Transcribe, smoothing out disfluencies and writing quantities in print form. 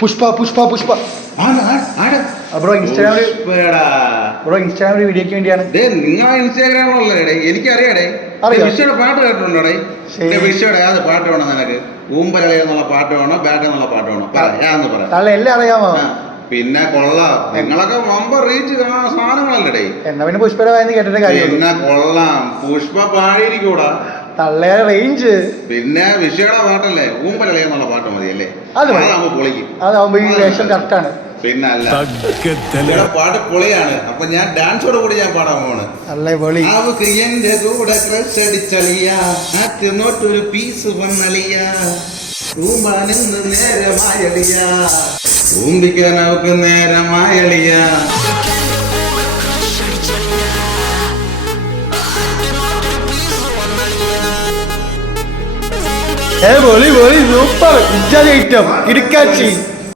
Pushpa Pushpa Pushpa bro ഇൻസ്റ്റാഗ്രാമിൽ വീഡിയോക്ക് വേണ്ടിയാണ്. നിങ്ങളെ ഇൻസ്റ്റാഗ്രാമിലല്ലേ എനിക്കറിയാടേ. വിഷയുടെ പാട്ട് കേട്ടിട്ടുണ്ടോടേ? വിഷയുടെ ഏത് പാട്ട് വേണം നിനക്ക്? ഊമ്പലളി എന്നുള്ള പാട്ട് വേണോ ബാഗ് എന്നുള്ള പാട്ട് വേണോ? പറയാന്ന് പറയാം. എല്ലാം അറിയാമോ? പിന്നെ കൊള്ളാം, നിങ്ങളൊക്കെ വമ്പ റീച്ച് സാധനങ്ങളല്ലേ. എന്നാ പിന്നെ പുഷ്പയുടെ വായന്ന് കേട്ടിട്ട് കാര്യം. പിന്നെ കൊള്ളാം, പുഷ്പ പാടിയിരിക്കൂടാ തള്ളേ റേഞ്ച്. പിന്നെ വിഷയുടെ പാട്ടല്ലേ ഊമ്പലളി എന്നുള്ള പാട്ട് മതിയല്ലേ? അതാകുമ്പോ പൊളിക്കും. അതാകുമ്പോ ഈ വേഷം കറക്റ്റാണ്. പിന്നെ അല്ല പാട്ട് പൊളിയാണ്. അപ്പൊ ഞാൻ ഡാൻസോട് കൂടി ഞാൻ പാടാൻ പോണ്. അവക്ക് എന്റെ കൂടെ ക്രഷ് അടിച്ചളിയാ നോട്ടൊരു പീസ് വന്നളിയാ ൂമ്പാനിന്ന് നേരമായളിയാ ൂമ്പിക്കാൻ അവക്ക് നേരമായളിയാ. Super item ഇടുക്കാച്ചി.